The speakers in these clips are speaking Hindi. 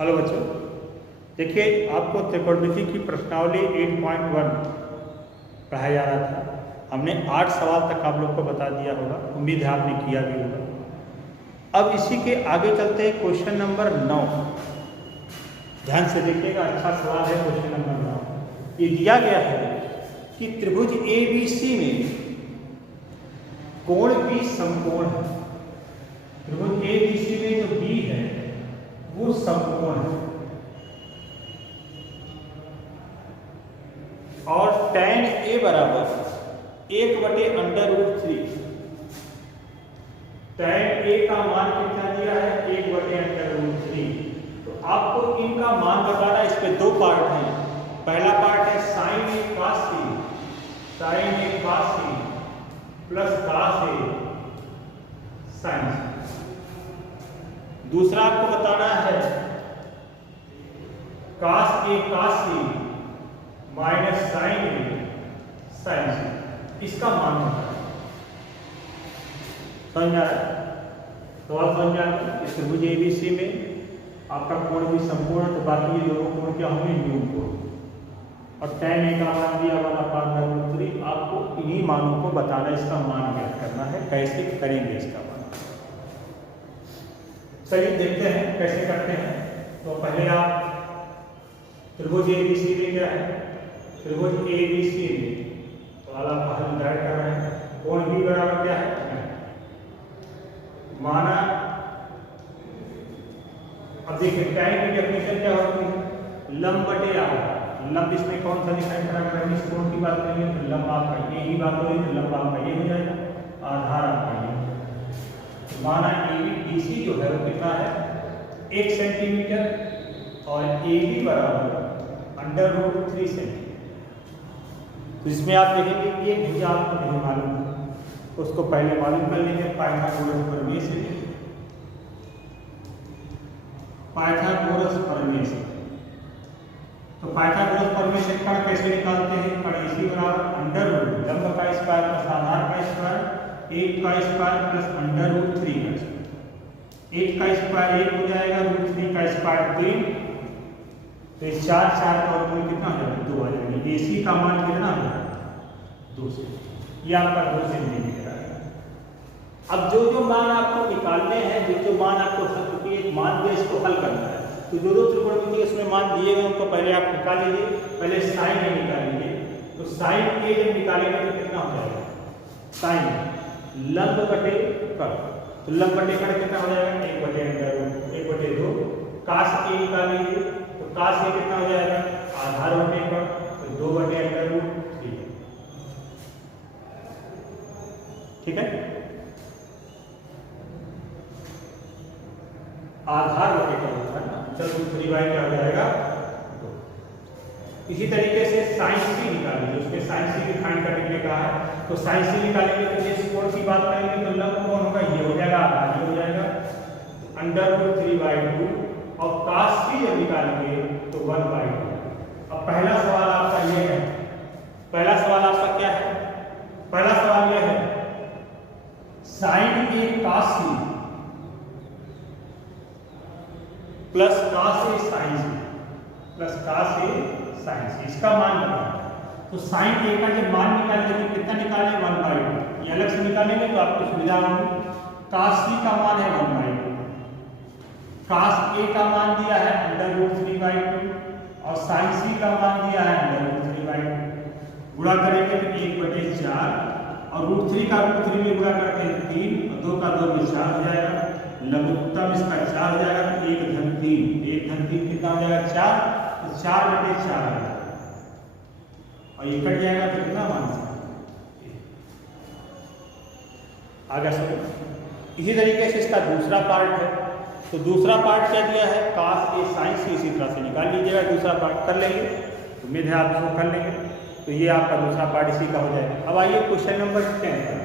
हेलो बच्चों, देखिए आपको त्रिकोणमिति की प्रश्नावली 8.1 पढ़ाया जा रहा था। हमने 8 सवाल तक आप लोग को बता दिया होगा, उम्मीद है आपने किया भी होगा। अब इसी के आगे चलते हैं क्वेश्चन नंबर 9। ध्यान से देखिएगा, अच्छा सवाल है क्वेश्चन नंबर 9। ये दिया गया है कि त्रिभुज ABC में कोण B समकोण है। त्रिभुज ABC में जो B है वो समकोण है और tan A बराबर 1/√3। tan A का मान कितना दिया है? 1/√3। तो आपको इनका मान बताना। इसके दो पार्ट हैं। पहला पार्ट है sin A cos C, sin A cos C plus cos A sin C। दूसरा आपको बताना है cos A cos C minus sin A sin C। इसका मान बताना। समझ आ रहा है? सवाल समझ आ रहा है? त्रिभुज ABC में आपका कोण भी समकोण है, तो बाकी ये दोनों कोण क्या होंगे? न्यून कोण। और tan A का मान दिया 1/√3। आपको इन्हीं मानों को बताना, इसका मान ज्ञात करना है। कैसे करेंगे इसका मान? चलिए देखते हैं कैसे करते हैं। तो पहले आप त्रिभुज ABC में क्या है? त्रिभुज ABC में तो आप हल डायरेक्ट कर रहे हैं। कोण B बराबर क्या है? माना अब देखिए tan की डेफिनेशन क्या होती है? लंब बटे आधार। लंब इसमें कौन सा दिखाई पड़ा? अगर इस कोण की बात करेंगे तो लंब आपका ये ही बात हो रही है, तो लंब आपका ये हो जाएगा, आधार आपका ये। माना ABC जो है वो कितना है? 1 सेंटीमीटर और AB बराबर √3 सेंटीमीटर। तो इसमें आप देखेंगे कि एक भुजा आपको नहीं मालूम है, उसको पहले मालूम कर लेंगे। पाइथागोरस प्रमेय से पाइथागोरस प्रमेय से। तो पाइथागोरस प्रमेय से कण कैसे निकालते हैं? कण AC बराबर √ लंब का स्क्वायर प्लस आधार का स्क्वायर, 1 का स्क्वायर प्लस √3 का स्क्वायर। 1 का स्क्वायर 1 हो जाएगा, √3 का स्क्वायर 3। तो इस 4 का वर्गमूल कितना हो जाएगा? 2 आ जाएगा। AC का मान कितना है? 2 सेंटीमीटर। ये आपका 2 सेंटीमीटर आएगा। अब जो जो मान आपको निकालने हैं, जो मान आपको एक मान दिया, इसको हल करना है। तो जो जो त्रिकोणमिति उसमें मान दिए गए उनको पहले आप निकाल लीजिए। पहले sin A निकालेंगे। तो sin A जब निकालेंगे तो कितना हो जाएगा? sin लंब बटे कण। तो लंब बटे कण कितना हो जाएगा? 1/√2। cos A निकालेंगे तो cos A कितना हो जाएगा? आधार बटे कण, तो 2/√3। ठीक है, आधार बटे कण होता है ना। चलो 3y क्या हो जाएगा? 2। इसी तरीके से sin C निकालेंगे। उसमें sin C भी फाइंड करने के लिए कहा है। तो sin C निकालेंगे तो इस कोण की बात करेंगे तो लंब कोण होगा, ये हो जाएगा, आधार ये हो जाएगा, √3/2। और cos C जब निकालेंगे तो 1/2। अब पहला सवाल आपका ये है। पहला सवाल आपका क्या है? पहला सवाल ये है sin A cos C plus cos A sin C plus cos A sin C। इसका मान बताना। तो sin A का जब मान निकालेंगे तो कितना निकालें? 1/2। ये अलग से निकालेंगे तो आपको सुविधा होगी। cos C का मान है 1/2। cos A का मान दिया है √3/2 और sin C का मान दिया है √3/2। गुणा करेंगे तो 1/4 और √3 का √3 में गुणा करते हैं 3 और 2 का 2 में 4 हो जाएगा। लघुत्तम इसका 4 हो जाएगा, तो 1 - 3 कितना हो जाएगा? 4। तो 4/4 हो जाएगा और ये कट जाएगा तो कितना मान आगे समझ। इसी तरीके से इसका दूसरा पार्ट है। तो दूसरा पार्ट क्या दिया है? cos A sin C। इसी तरह से निकाल लीजिएगा। दूसरा पार्ट कर लेंगे, उम्मीद है आप इसको कर लेंगे। तो ये आपका दूसरा पार्ट इसी का हो जाएगा। अब आइए क्वेश्चन नंबर 10 पर।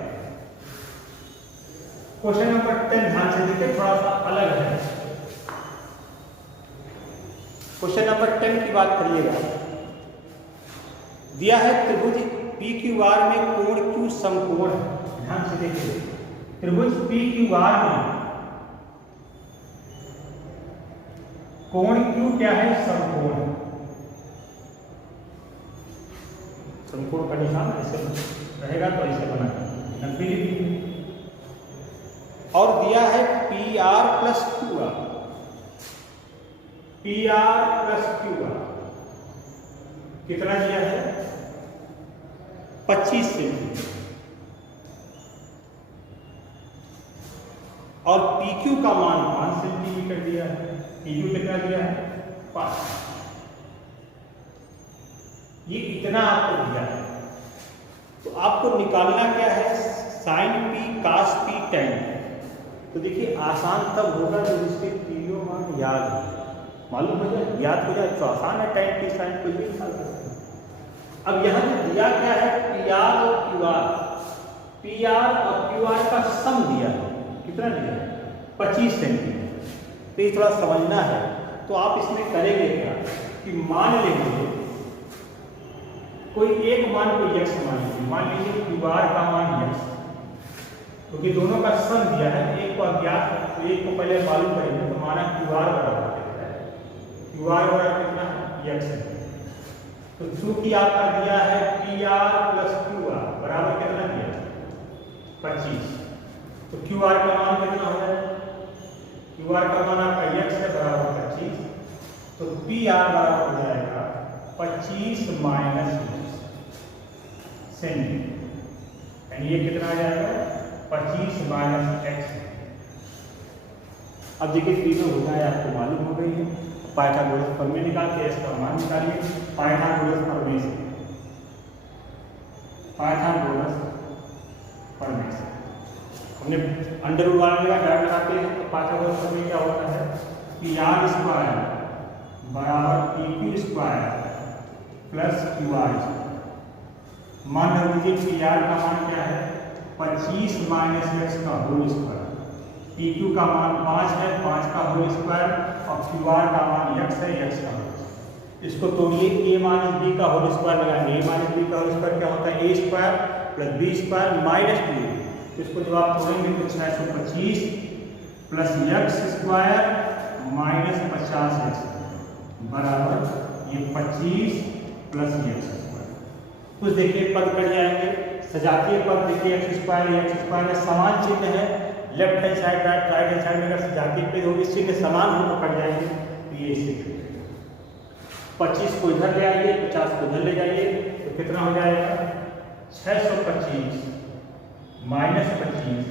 क्वेश्चन नंबर 10 ध्यान से देखिए, थोड़ा सा अलग है। क्वेश्चन नंबर 10 की बात करिएगा। दिया है त्रिभुज PQR में कोण Q समकोण है। ध्यान से देखिए, त्रिभुज PQR में कोण क्यू क्या है? समकोण। समकोण का निशान ऐसे रहेगा तो ऐसे बना 90 डिग्री। और दिया है P R plus Q R. P R plus Q R कितना दिया है? 25 सेंटीमीटर। और पी क्यू का मान 5 सेंटीमीटर दिया है। पी क्यू कितना दिया है? 5। ये इतना आपको दिया है, तो आपको निकालना क्या है? साइन पी कास पी टेन। तो देखिए आसान तब होगा जब इसके तीनों मान याद हो, मालूम हो जाए, याद हो जाए तो आसान है। टेन की साइन को ये निकाल सकते हैं। अब यहाँ जो दिया क्या है? पी आर और क्यू आर। पी आर और क्यू आर का सम दिया है। कितना दिया है? 25 सेंटीमीटर। तो ये थोड़ा समझना है। तो आप इसमें करेंगे क्या कि मान लेंगे कोई एक मान को यक्स मान लीजिए। मान लीजिए क्यू आर का मान यक्स, क्योंकि दोनों का सम दिया है। एक को अज्ञात, तो एक को पहले मालूम करेंगे। तो माना क्यू आर बराबर कितना है? क्यू आर बराबर कितना है? यक्स है। तो चूंकि आपका दिया है P R plus Q R बराबर कितना दिया? 25। तो क्यू आर का मान कितना हो जाएगा? क्यू आर का मान आपका यक्स है बराबर 25। तो पी आर बराबर हो जाएगा 25 माइनस सेंटीमीटर। यानी ये कितना आ जाएगा? 25 माइनस एक्स। अब देखिए तीनों भुजाएं आपको मालूम हो गई है। पाइथागोरस प्रमेय निकाल के इसका मान निकालिए। पाइथागोरस प्रमेय से, पाइथागोरस प्रमेय से हमने अंडर रूट वाले का डायरेक्ट लगाते हैं। तो पाइथागोरस प्रमेय क्या होता है? पी आर स्क्वायर बराबर P Q square plus Q R. मान रख लीजिए पी आर का मान क्या है? 25 माइनस एक्स का होल स्क्वायर। पी क्यू का मान 5 है, 5 का होल स्क्वायर। और क्यू आर का मान एक्स है, एक्स का होल। इसको तोड़िए, ए माइनस बी का होल स्क्वायर लगाएंगे। ए माइनस बी का होल स्क्वायर क्या होता है? A square plus b square minus b. इसको जब आप तोड़ेंगे तो 625 plus x square minus 50 x बराबर ये 25 प्लस एक्स स्क्वायर। कुछ देखिए पद कट जाएंगे। सजातीय पद देखिए एक्स स्क्वायर में समान चिन्ह है। Left hand side right hand side में अगर सजातीय पद होगी, चिन्ह समान हो तो कट जाएंगे। तो ये इसे 25 को इधर ले आइए, 50 को इधर ले जाइए, तो कितना हो जाएगा? 625 माइनस 25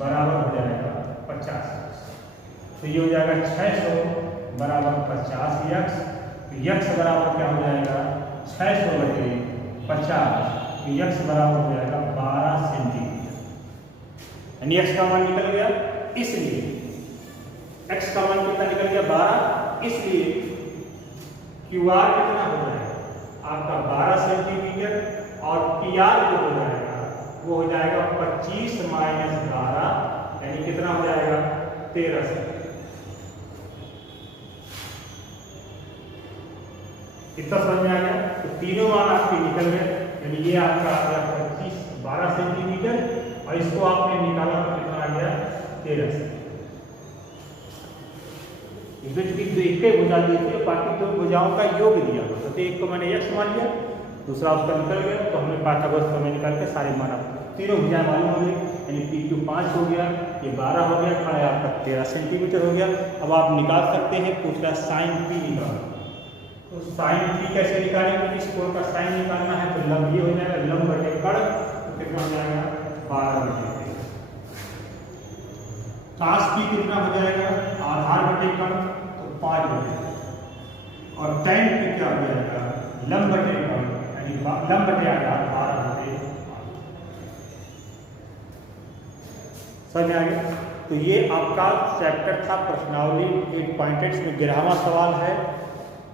बराबर हो जाएगा 50। तो ये हो जाएगा 600 बराबर 50 यक्स। तो यक्स बराबर क्या हो जाएगा? 600 बटे 50। तो यक्स बराबर हो जाएगा 12 सेंटीमीटर। यानी एक्स का मान निकल गया। इसलिए एक्स का मान कितना निकल गया? 12। इसलिए क्यू आर कितना हो जाएगा? आपका 12 सेंटीमीटर। और पी आर जो हो जाएगा वो हो जाएगा 25 माइनस 12, यानी कितना हो जाएगा? 13 सेंटीमीटर। इतना समझ में आ गया? तो तीनों मान आपके निकल गए। यानी ये आपका आ गया 12 सेंटीमीटर और इसको आपने निकाला तो कितना आ गया? 13 सेंटीमीटर। जो एक ही भुजा दी थी, बाकी दो भुजाओं का योग दिया होता। तो एक को मैंने यक्स मान लिया, दूसरा उसका निकल गया। तो हमने पाइथागोरस प्रमेय निकाल के सारे मान आपको तीनों भुजाएं मालूम हो गई। यानी पी क्यू 5 हो गया, ये 12 हो गया, और आपका 13 सेंटीमीटर हो गया। अब आप निकाल सकते हैं, पूछ रहा साइन पी निकाल। तो साइन पी कैसे निकालेंगे? इस कोण का साइन निकालना है तो लंब ये हो जाएगा, लंब बटे कड़। तो कितना हो जाएगा? 12 बटे। कास पी कितना हो जाएगा? आधार बटे कड़, तो 5 बटे। और टैन पी क्या हो जाएगा? लंब बटे कड़, यानी लंब बटे आधार 12 बटे। समझ आ गया? तो ये आपका चैप्टर था प्रश्नावली 8.8 में 11वां सवाल है,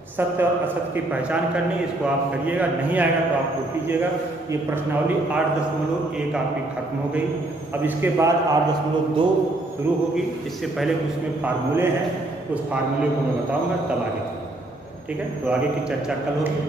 सत्य और असत्य की पहचान करनी। इसको आप करिएगा, नहीं आएगा तो आप पूछ लीजिएगा। ये प्रश्नावली 8.1 आपकी खत्म हो गई। अब इसके बाद 8.2 शुरू होगी। इससे पहले उसमें फार्मूले हैं, उस फार्मूले को मैं बताऊंगा तब आगे। ठीक है, तो आगे की चर्चा कल होगी।